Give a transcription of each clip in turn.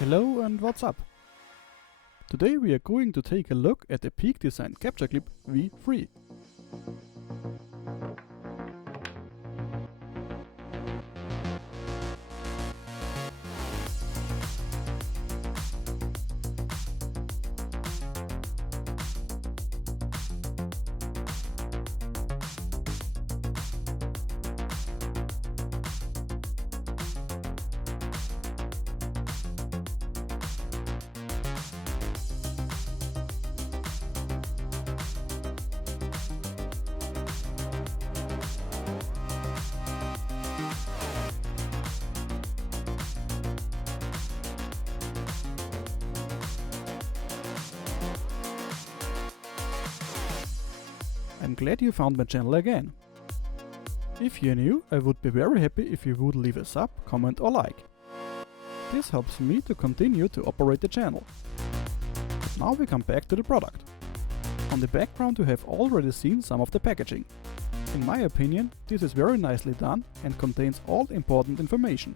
Hello and what's up? Today we are going to take a look at the Peak Design Capture Clip V3. I'm glad you found my channel again. If you're new, I would be very happy if you would leave a sub, comment or like. This helps me to continue to operate the channel. Now we come back to the product. On the background you have already seen some of the packaging. In my opinion, this is very nicely done and contains all important information.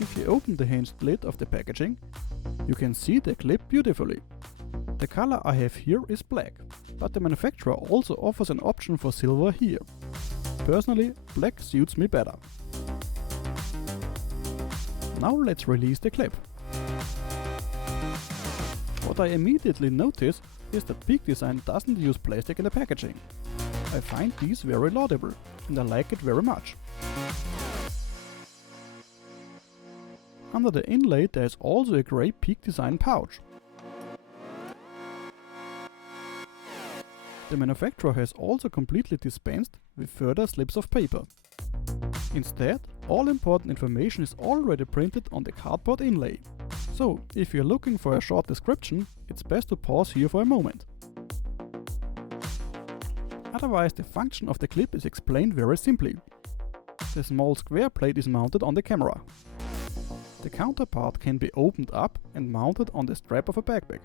If you open the hinged lid of the packaging, you can see the clip beautifully. The color I have here is black, but the manufacturer also offers an option for silver here. Personally, black suits me better. Now let's release the clip. What I immediately notice is that Peak Design doesn't use plastic in the packaging. I find these very laudable and I like it very much. Under the inlay there is also a grey Peak Design pouch. The manufacturer has also completely dispensed with further slips of paper. Instead, all important information is already printed on the cardboard inlay. So, if you're looking for a short description, it's best to pause here for a moment. Otherwise, the function of the clip is explained very simply. The small square plate is mounted on the camera. The counterpart can be opened up and mounted on the strap of a backpack.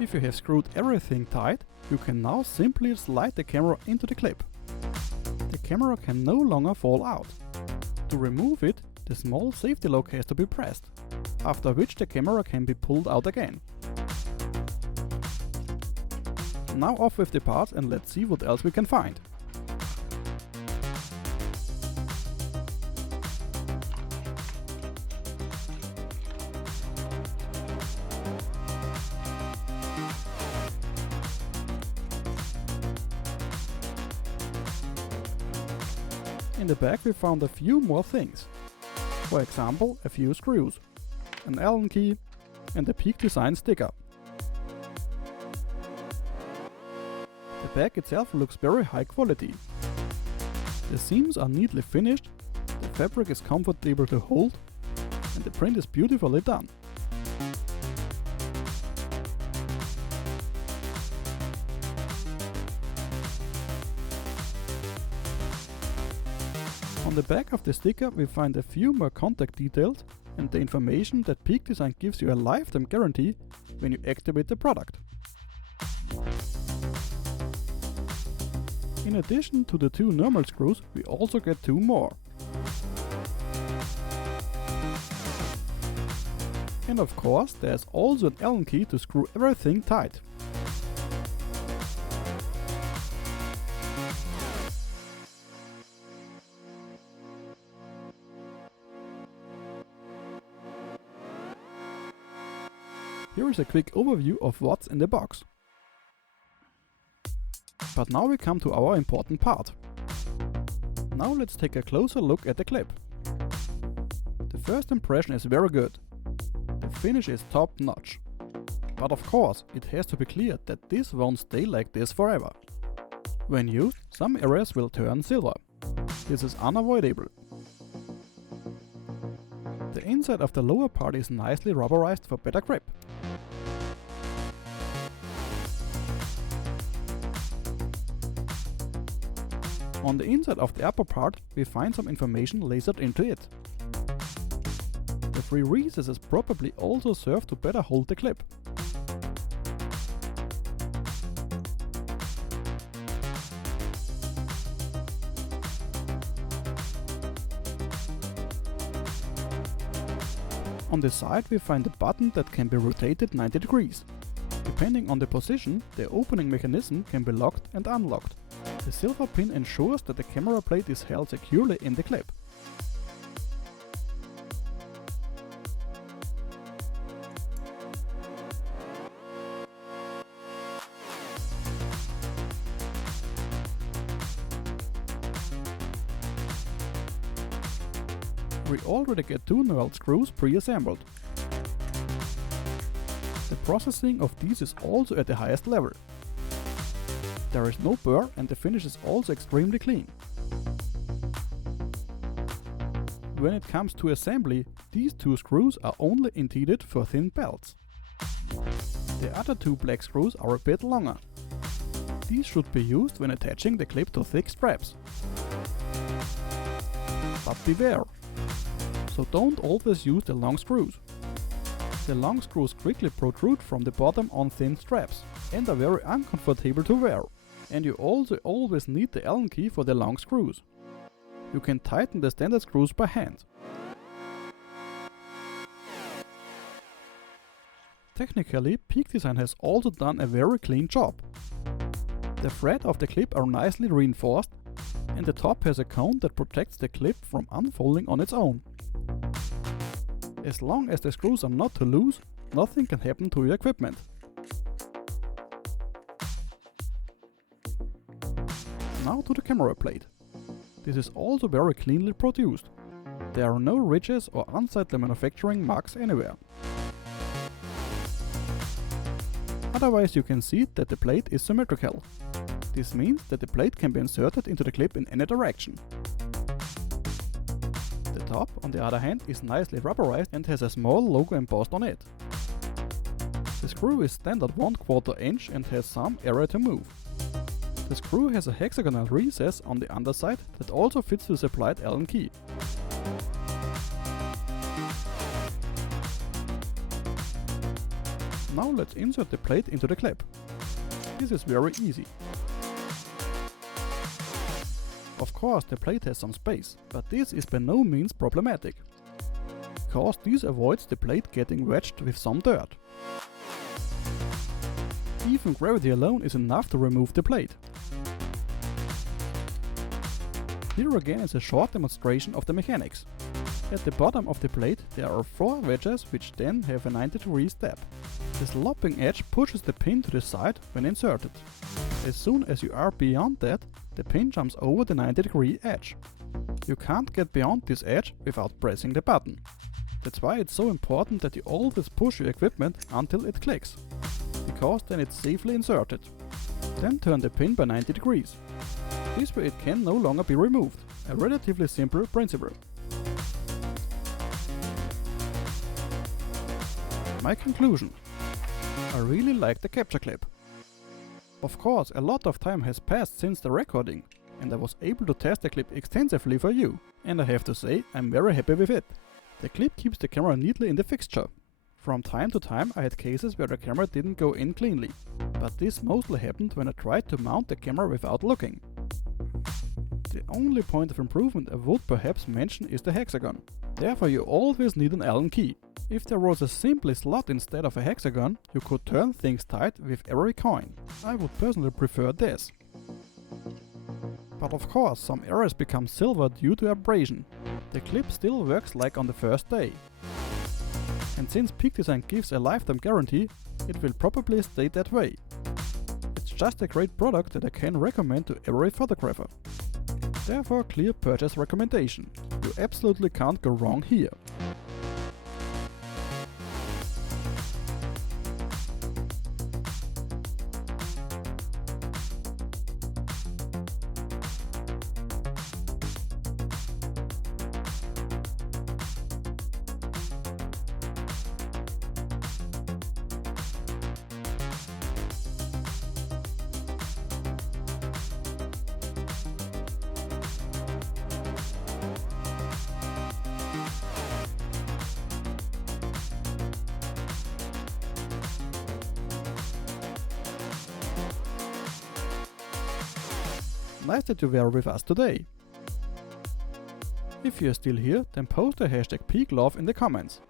If you have screwed everything tight, you can now simply slide the camera into the clip. The camera can no longer fall out. To remove it, the small safety lock has to be pressed, after which the camera can be pulled out again. Now off with the parts and let's see what else we can find. In the back we found a few more things. For example, a few screws, an Allen key and a Peak Design sticker. The bag itself looks very high quality. The seams are neatly finished, the fabric is comfortable to hold and the print is beautifully done. On the back of the sticker we find a few more contact details and the information that Peak Design gives you a lifetime guarantee when you activate the product. In addition to the two normal screws, we also get two more. And of course, there's also an Allen key to screw everything tight. Here is a quick overview of what's in the box. But now we come to our important part. Now let's take a closer look at the clip. The first impression is very good. The finish is top notch. But of course, it has to be clear that this won't stay like this forever. When used, some areas will turn silver. This is unavoidable. The inside of the lower part is nicely rubberized for better grip. On the inside of the upper part we find some information lasered into it. The three recesses probably also serve to better hold the clip. On the side we find a button that can be rotated 90 degrees. Depending on the position, the opening mechanism can be locked and unlocked. The silver pin ensures that the camera plate is held securely in the clip. We already get 2 knurled screws pre-assembled. The processing of these is also at the highest level. There is no burr and the finish is also extremely clean. When it comes to assembly, these 2 screws are only intended for thin belts. The other 2 black screws are a bit longer. These should be used when attaching the clip to thick straps. But beware! So don't always use the long screws. The long screws quickly protrude from the bottom on thin straps and are very uncomfortable to wear. And you also always need the Allen key for the long screws. You can tighten the standard screws by hand. Technically, Peak Design has also done a very clean job. The threads of the clip are nicely reinforced and the top has a cone that protects the clip from unfolding on its own. As long as the screws are not too loose, nothing can happen to your equipment. Now to the camera plate. This is also very cleanly produced. There are no ridges or unsightly manufacturing marks anywhere. Otherwise you can see that the plate is symmetrical. This means that the plate can be inserted into the clip in any direction. The top, on the other hand, is nicely rubberized and has a small logo embossed on it. The screw is standard 1/4 inch and has some area to move. The screw has a hexagonal recess on the underside that also fits the supplied Allen key. Now let's insert the plate into the clip. This is very easy. Of course the plate has some space, but this is by no means problematic, because this avoids the plate getting wedged with some dirt. Even gravity alone is enough to remove the plate. Here again is a short demonstration of the mechanics. At the bottom of the plate there are 4 wedges which then have a 90-degree step. The sloping edge pushes the pin to the side when inserted. As soon as you are beyond that, the pin jumps over the 90-degree edge. You can't get beyond this edge without pressing the button. That's why it's so important that you always push your equipment until it clicks, because then it's safely inserted. Then turn the pin by 90 degrees. This way it can no longer be removed. A relatively simple principle. My conclusion. I really like the capture clip. Of course, a lot of time has passed since the recording, and I was able to test the clip extensively for you, and I have to say I'm very happy with it. The clip keeps the camera neatly in the fixture. From time to time I had cases where the camera didn't go in cleanly, but this mostly happened when I tried to mount the camera without looking. The only point of improvement I would perhaps mention is the hexagon. Therefore you always need an Allen key. If there was a simple slot instead of a hexagon, you could turn things tight with every coin. I would personally prefer this. But of course some areas become silver due to abrasion. The clip still works like on the first day. And since Peak Design gives a lifetime guarantee, it will probably stay that way. It's just a great product that I can recommend to every photographer. Therefore clear purchase recommendation. You absolutely can't go wrong here. Nice that you were with us today. If you're still here, then post the hashtag PeakLove in the comments.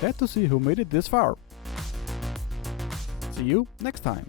Glad to see who made it this far. See you next time.